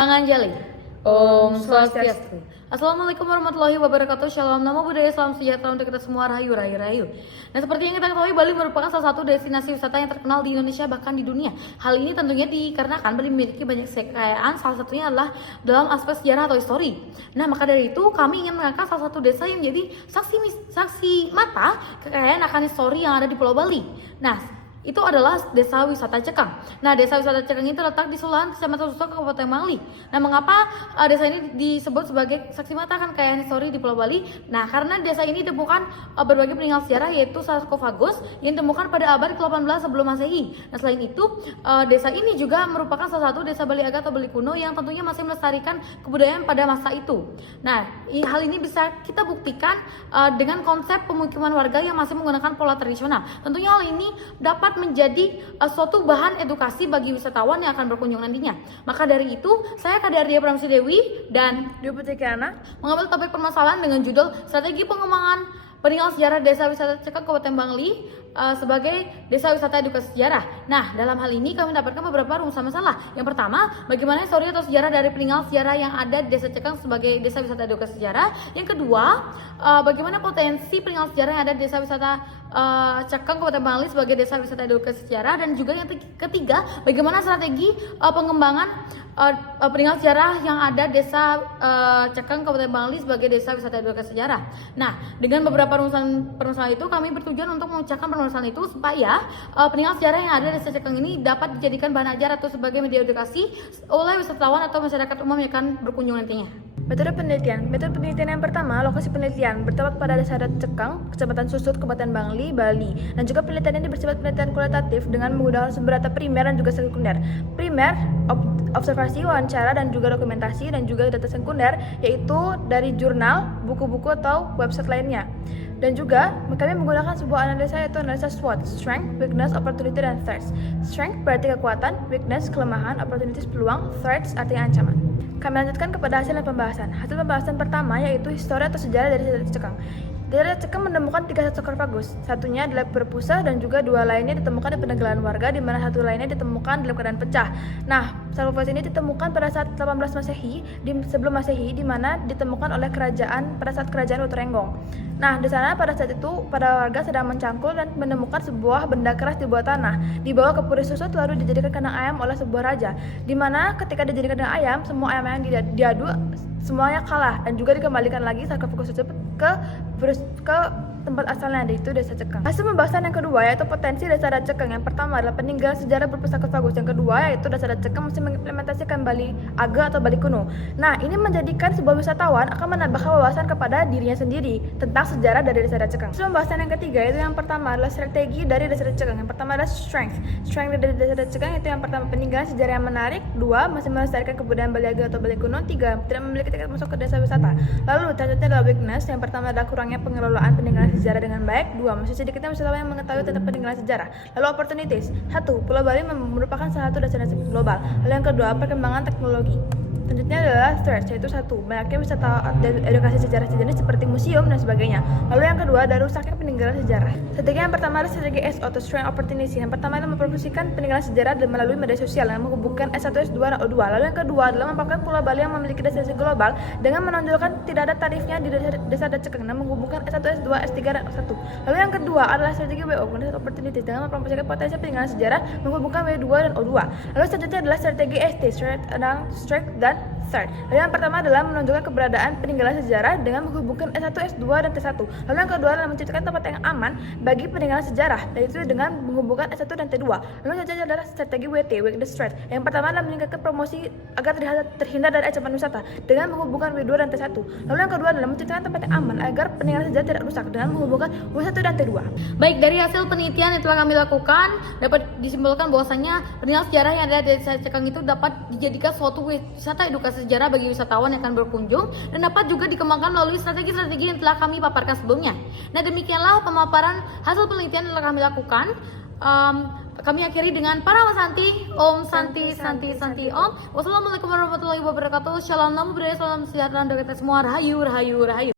Anjali. Om Swastiastu. Assalamualaikum warahmatullahi wabarakatuh. Shalom, namo buddhaya, salam sejahtera untuk kita semua. Rahayu, rahayu, rahayu. Nah, seperti yang kita ketahui, Bali merupakan salah satu destinasi wisata yang terkenal di Indonesia, bahkan di dunia. Hal ini tentunya dikarenakan Bali memiliki banyak kekayaan, salah satunya adalah dalam aspek sejarah atau histori. Nah, maka dari itu kami ingin mengangkat salah satu desa yang menjadi saksi mata kekayaan akan histori yang ada di Pulau Bali. Nah, itu adalah Desa Wisata Cekang. Nah, Desa Wisata Cekang ini terletak di Sulan, Kecamatan Suso, Kabupaten Bali. Nah, mengapa desa ini disebut sebagai saksi mata akan kekayaan histori di Pulau Bali? Nah, karena desa ini ditemukan berbagai peninggalan sejarah, yaitu sarkofagus yang ditemukan pada abad ke-18 sebelum Masehi. Nah, selain itu, desa ini juga merupakan salah satu desa Bali Aga atau Bali kuno yang tentunya masih melestarikan kebudayaan pada masa itu. Nah, hal ini bisa kita buktikan dengan konsep pemukiman warga yang masih menggunakan pola tradisional. Tentunya hal ini dapat menjadi suatu bahan edukasi bagi wisatawan yang akan berkunjung nantinya. Maka dari itu, saya Kadaria Pramsi Dewi dan Dwi Putri Kiana mengambil topik permasalahan dengan judul Strategi Pengembangan Peninggalan Sejarah Desa Wisata Cekang Kabupaten Bali sebagai Desa Wisata Edukasi Sejarah. Nah, dalam hal ini kami mendapatkan beberapa rumusan masalah. Yang pertama, bagaimana histori atau sejarah dari peninggalan sejarah yang ada di Desa Cekang sebagai Desa Wisata Edukasi Sejarah. Yang kedua, bagaimana potensi peninggalan sejarah yang ada di Desa Wisata Cekang Kabupaten Bali sebagai Desa Wisata Edukasi Sejarah. Dan juga yang ketiga, bagaimana strategi pengembangan peninggalan sejarah yang ada Desa Cekang Kabupaten Bali sebagai Desa Wisata Edukasi Sejarah. Nah, dengan beberapa permasalahan itu kami bertujuan untuk memecahkan permasalahan itu supaya peninggalan sejarah yang ada di Desa Cekang ini dapat dijadikan bahan ajar atau sebagai media edukasi oleh wisatawan atau masyarakat umum yang akan berkunjung nantinya. Metode penelitian yang pertama, lokasi penelitian bertempat pada Desa Cekang, Kecamatan Susut, Kabupaten Bali, Bali. Dan juga penelitian ini bersifat penelitian kualitatif dengan menggunakan sumber data primer dan juga sekunder. Primer, observasi, wawancara, dan juga dokumentasi, dan juga data sekunder, yaitu dari jurnal, buku-buku, atau website lainnya. Dan juga kami menggunakan sebuah analisa, yaitu analisa SWOT, Strength, Weakness, Opportunity, dan Threats. Strength berarti kekuatan, weakness kelemahan, opportunities peluang, threats artinya ancaman. Kami lanjutkan kepada hasil pembahasan. Hasil pembahasan pertama yaitu histori atau sejarah dari Desa Cekang. Desa Cekang menemukan 3 sarkofagus. Satunya adalah berpusat dan juga 2 lainnya ditemukan di peninggalan warga, di mana 1 lainnya ditemukan dalam keadaan pecah. Nah, sarkofagus ini ditemukan pada saat 18 Masehi, sebelum Masehi, di mana ditemukan oleh pada saat kerajaan Uturenggong. Nah, di sana pada saat itu para warga sedang mencangkul dan menemukan sebuah benda keras di bawah tanah. Dibawa ke Puri Susut lalu dijadikan kandang ayam oleh sebuah raja. Di mana ketika dijadikan kandang ayam, semua ayam yang diadu semuanya kalah dan juga dikembalikan lagi sarkofagus tersebut ke tempat asalnya, yaitu Desa Cekang. Hasil pembahasan yang kedua yaitu potensi Desa Cekang. Yang pertama adalah peninggalan sejarah berpusarkofagus. Yang kedua yaitu Desa Cekang masih mengimplementasikan Bali Aga atau Bali kuno. Nah, ini menjadikan sebuah wisatawan akan menambahkan wawasan kepada dirinya sendiri tentang sejarah dari Desa Cekang. Hasil pembahasan yang ketiga yaitu yang pertama adalah strategi dari Desa Cekang. Yang pertama adalah strength dari Desa Cekang, itu yang pertama peninggalan sejarah yang menarik. 2, masih melestarikan kebudayaan Bali Aga atau Bali kuno. 3, tidak memiliki tiket masuk ke desa wisata. Lalu selanjutnya adalah weakness. Yang pertama adalah kurangnya pengelolaan peninggalan sejarah dengan baik. 2, masih sedikitnya wisatawan yang mengetahui tentang peninggalan sejarah. Lalu opportunities. 1, Pulau Bali merupakan salah satu destinasi global. Lalu yang kedua, perkembangan teknologi. Selanjutnya adalah threats, yaitu 1, banyaknya wisata dan edukasi sejarah sejenis seperti museum dan sebagainya. Lalu yang kedua, ada rusaknya peninggalan sejarah. Strategi yang pertama adalah strategi S atau Strength Opportunity. Yang pertama adalah mempromosikan peninggalan sejarah melalui media sosial yang menghubungkan S1, S2, dan O2. Lalu yang kedua adalah mempamerkan Pulau Bali yang memiliki destinasi global dengan menonjolkan tidak ada tarifnya di Desa Cekang dan menghubungkan S1, S2, S3, dan O1. Lalu yang kedua adalah strategi WO, Opportunity, dengan mempromosikan potensi peninggalan sejarah menghubungkan W2 dan O2. Lalu selanjutnya adalah strategi ST, Strength, dan Third. Lalu yang pertama adalah menunjukkan keberadaan peninggalan sejarah dengan menghubungkan S1, S2, dan T1. Lalu yang kedua adalah menciptakan tempat yang aman bagi peninggalan sejarah, yaitu dengan menghubungkan S1 dan T2. Lalu selanjutnya adalah strategi WT, Weakness Threat. Yang pertama adalah meningkatkan promosi agar terhindar dari ancaman wisata dengan menghubungkan W2 dan T1. Lalu yang kedua adalah menciptakan tempat yang aman agar peninggalan sejarah tidak rusak dengan menghubungkan W1 dan T2. Baik, dari hasil penelitian yang telah kami lakukan dapat disimpulkan bahwasanya peninggalan sejarah yang ada di Desa Cekang itu dapat dijadikan suatu wisata edukasi sejarah bagi wisatawan yang akan berkunjung dan dapat juga dikembangkan melalui strategi-strategi yang telah kami paparkan sebelumnya. Nah, demikianlah pemaparan hasil penelitian yang telah kami lakukan. Kami akhiri dengan para Santi. Om Santi Santi Santi Om. Wassalamualaikum warahmatullahi wabarakatuh. Shalom, namo buddhaya, salam sejahtera untuk kita semua. Rahayu, rahayu, rahayu.